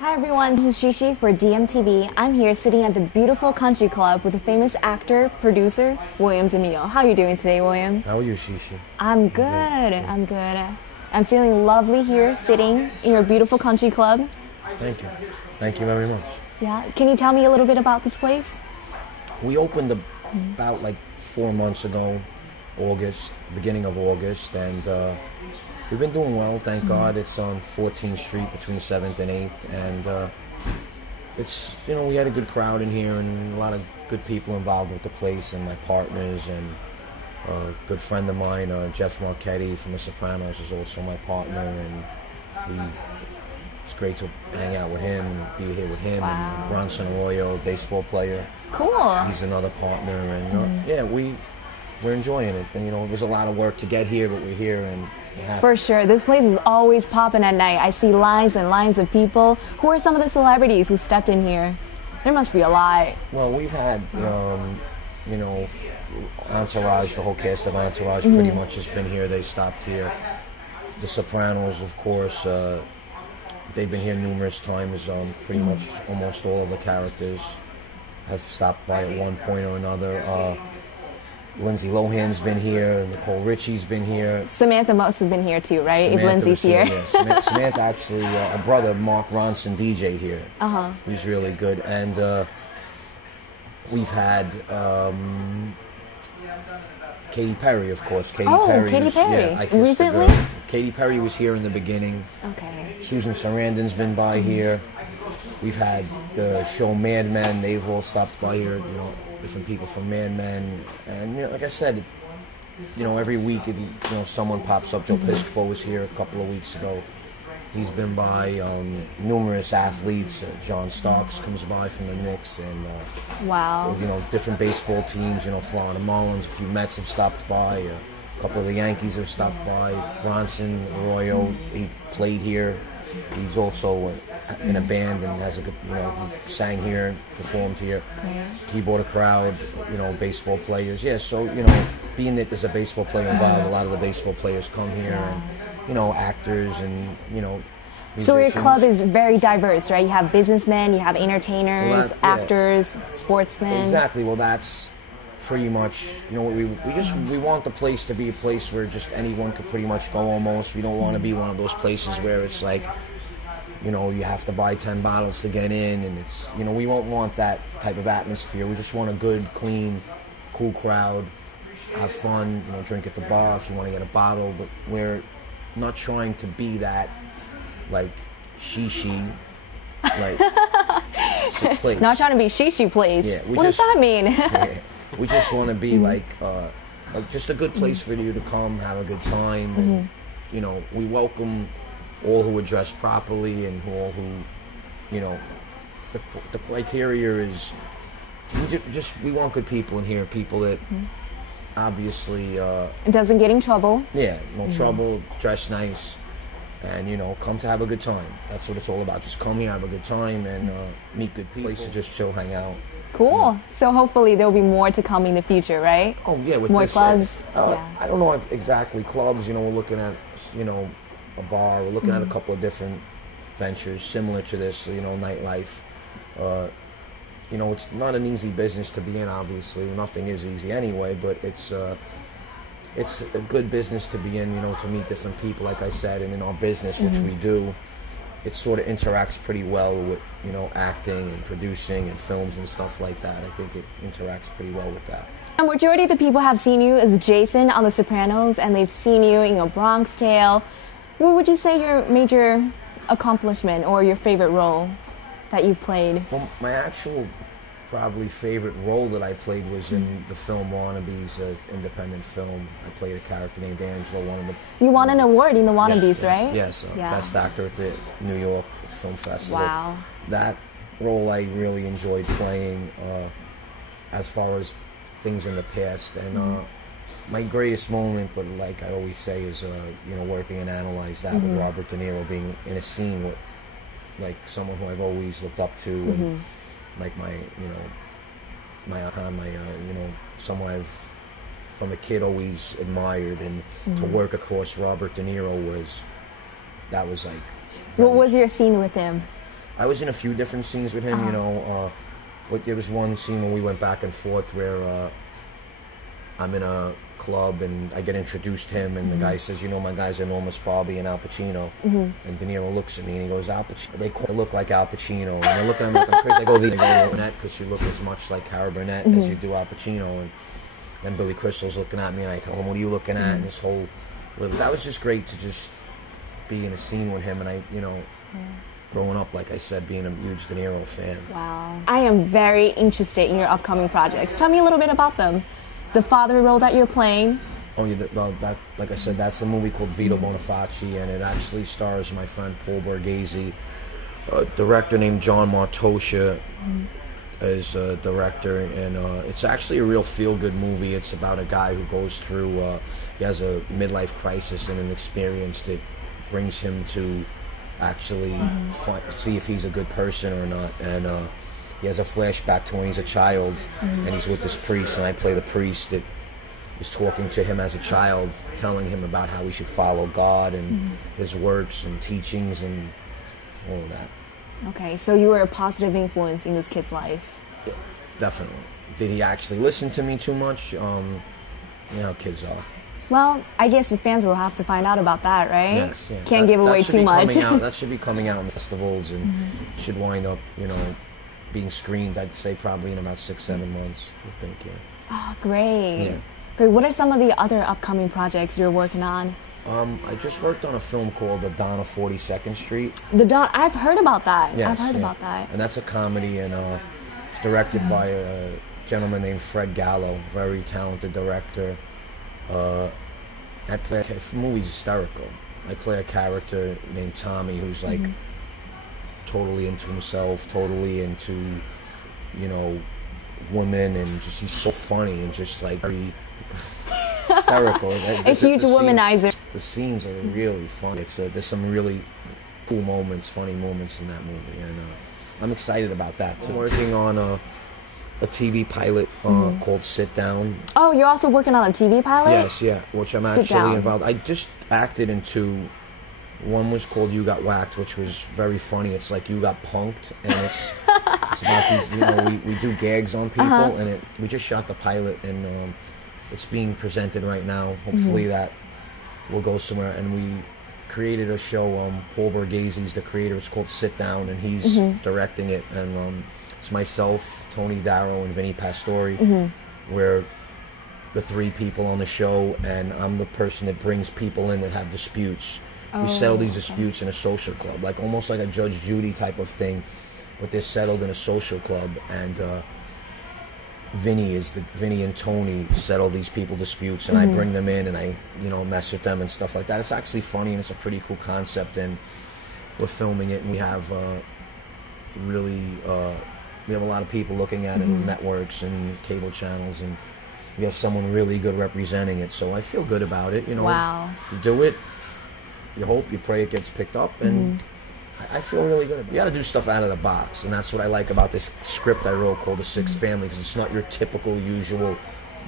Hi everyone, this is XiXi for DMTV. I'm here sitting at the beautiful country club with the famous actor, producer, William DeMeo. How are you doing today, William? How are you, XiXi? I'm good, I'm good. I'm feeling lovely here, sitting in your beautiful country club. Thank you. Thank you very much. Yeah, can you tell me a little bit about this place? We opened about like 4 months ago, August, the beginning of August, and we've been doing well, thank God. It's on 14th Street between 7th and 8th, and it's, you know, we had a good crowd in here and a lot of good people involved with the place, and my partners, and a good friend of mine, Jeff Marchetti from The Sopranos, is also my partner, and it's great to hang out with him and be here with him. Wow. And Bronson Arroyo, baseball player. Cool. He's another partner, and yeah, we're enjoying it. And you know, it was a lot of work to get here, but we're here and we're happy. For sure, this place is always popping at night. I see lines and lines of people. Who are some of the celebrities who stepped in here? There must be a lot. Well, we've had, you know, Entourage, the whole cast of Entourage pretty much has been here. They stopped here. The Sopranos, of course, they've been here numerous times. Pretty much almost all of the characters have stopped by at one point or another. Lindsay Lohan's been here. Nicole Richie's been here. Samantha must have been here too, right? Samantha if Lindsay's here. Yeah. Samantha actually, a brother, Mark Ronson, DJ'd here. He's really good. And we've had Katy Perry, of course. Katy Perry. Yeah, recently? Katy Perry was here in the beginning. Okay. Susan Sarandon's been by here. We've had the show Mad Men. They've all stopped by here, you know, different people from Mad Men. And, you know, like I said, you know, every week, you know, someone pops up. Joe Piscopo was here a couple of weeks ago. He's been by. Numerous athletes. John Starks comes by from the Knicks. And, wow. You know, different baseball teams, you know, Florida Marlins, a few Mets have stopped by. A couple of the Yankees have stopped by. Bronson Arroyo, he played here. He's also in a band and has a good, you know, he sang here, performed here. He brought a crowd, you know, baseball players. Yeah, so, you know, being that there's a baseball player involved, a lot of the baseball players come here, and, you know, actors and, you know, musicians. So your club is very diverse, right? You have businessmen, you have entertainers, actors, sportsmen. Exactly. Well, that's pretty much, you know, we want the place to be a place where just anyone could pretty much go almost. We don't want to be one of those places where it's like, you know, you have to buy 10 bottles to get in, and it's, you know, we won't want that type of atmosphere. We just want a good, clean, cool crowd, have fun, you know, drink at the bar if you want to get a bottle, but we're not trying to be that, like, XiXi, like, place. Not trying to be XiXi place. Yeah, what does that mean? Yeah. We just want to be like just a good place for you to come, have a good time, and you know, we welcome all who are dressed properly and all who, you know, the criteria is we want good people in here, people that obviously doesn't get in trouble. Yeah, no trouble, dress nice, and you know, come to have a good time. That's what it's all about. Just come here, have a good time, and meet good people. Place to just chill, hang out. Cool. So hopefully there'll be more to come in the future, right? Oh yeah, with more this, clubs. I don't know exactly clubs. You know, we're looking at, you know, a bar. We're looking at a couple of different ventures similar to this. You know, nightlife. You know, it's not an easy business to be in. Obviously, nothing is easy anyway. But it's a good business to be in. You know, to meet different people, like I said, and in our business, which we do. It sort of interacts pretty well with, you know, acting and producing and films and stuff like that. I think it interacts pretty well with that. A majority of the people have seen you as Jason on The Sopranos, and they've seen you in Bronx Tale. What would you say your major accomplishment or your favorite role that you've played? Well, my actual probably favorite role that I played was in the film Wannabes, an independent film. I played a character named Angelo. You won an award in the Wannabes, right? Yes, Best Actor at the New York Film Festival. Wow. That role I really enjoyed playing as far as things in the past. And my greatest moment, but like I always say, is you know, working and analyze that with Robert De Niro, being in a scene with like someone who I've always looked up to, and like my, you know, you know, someone I've from a kid always admired, and to work across Robert De Niro was like. What was your scene with him? I was in a few different scenes with him, you know, but there was one scene when we went back and forth where I'm in a club and I get introduced to him, and the guy says, you know, my guy's enormous Bobby and Al Pacino. And De Niro looks at me and he goes, Al Pacino. They look like Al Pacino. And they're looking at me like I'm crazy. I go, they go, Burnett, because you look as much like Cara Burnett as you do Al Pacino. And Billy Crystal's looking at me, and I tell him, what are you looking at? And this whole, that was just great to just be in a scene with him. And I, you know, growing up, like I said, being a huge De Niro fan. Wow. I am very interested in your upcoming projects. Tell me a little bit about them. The father role that you're playing. Oh, yeah, like I said, that's a movie called Vito Boniface, and it actually stars my friend Paul Borghese, a director named John Martoscia is a director, and it's actually a real feel-good movie. It's about a guy who goes through, he has a midlife crisis and an experience that brings him to actually see if he's a good person or not, and he has a flashback to when he's a child, and he's with this priest, and I play the priest that is talking to him as a child, telling him about how he should follow God and his works and teachings and all of that. Okay, so you were a positive influence in this kid's life. Yeah, definitely. Did he actually listen to me too much? You know how kids are. Well, I guess the fans will have to find out about that, right? Yes, yeah. Can't give away too much. That should be coming out in festivals, and should wind up, you know, being screened, I'd say probably in about 6-7 months, I think, yeah. Oh, great. Yeah. Great. What are some of the other upcoming projects you're working on? I just worked on a film called The Dawn of 42nd Street. The Dawn, I've heard about that. Yes, I've heard about that. And that's a comedy, and it's directed by a gentleman named Fred Gallo, very talented director. The movie's hysterical. I play a character named Tommy who's like totally into himself, totally into, you know, women, and just he's so funny and just like very hysterical. A huge womanizer. The scenes are really fun. There's some really cool moments, funny moments in that movie, and I'm excited about that too. I'm working on a TV pilot called Sit Down. Oh, you're also working on a TV pilot? Yes, yeah, which I'm actually involved. I just acted in two. One was called You Got Whacked, which was very funny. It's like You Got Punked, and it's about these, you know, we do gags on people, and we just shot the pilot, and it's being presented right now. Hopefully that will go somewhere, and we created a show, Paul Borghese's the creator. It's called Sit Down, and he's directing it, and it's myself, Tony Darrow, and Vinny Pastore. We're the three people on the show, and I'm the person that brings people in that have disputes. We settle these disputes in a social club, like almost like a Judge Judy type of thing, but they're settled in a social club. And Vinny and Tony settle these people disputes, and I bring them in and I, you know, mess with them and stuff like that. It's actually funny, and it's a pretty cool concept, and we're filming it, and we have we have a lot of people looking at it in networks and cable channels, and we have someone really good representing it. So I feel good about it. You know, you do it, you hope, you pray it gets picked up, and I feel really good. You got to do stuff out of the box, and that's what I like about this script I wrote called The Sixth Family, because it's not your typical, usual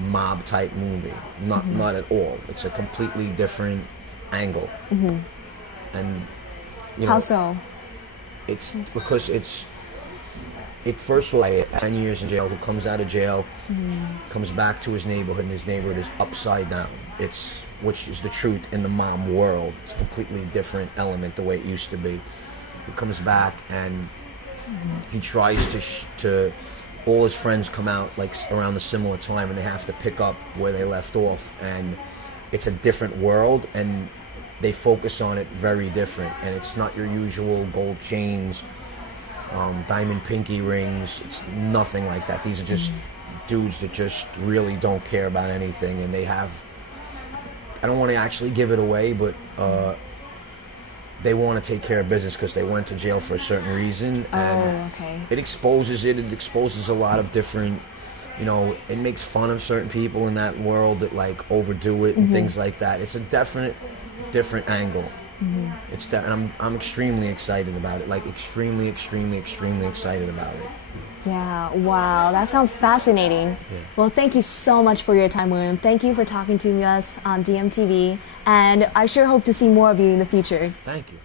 mob type movie. Not at all. It's a completely different angle. And you know, how so? It's because it's first of all, 10 years in jail, who comes out of jail, comes back to his neighborhood, and his neighborhood is upside down. Which is the truth in the mob world. It's a completely different element the way it used to be. He comes back, and he tries to all his friends come out like around the similar time, and they have to pick up where they left off, and it's a different world, and they focus on it very different, and it's not your usual gold chains, diamond pinky rings. It's nothing like that. These are just dudes that just really don't care about anything, and they have, I don't want to actually give it away, but they want to take care of business because they went to jail for a certain reason, and it exposes a lot of different, you know, it makes fun of certain people in that world that like overdo it and things like that. It's a definite different angle. And I'm extremely excited about it, like extremely excited about it. Yeah, wow, that sounds fascinating. Yeah. Well, thank you so much for your time, William. Thank you for talking to us on DMTV, and I sure hope to see more of you in the future. Thank you.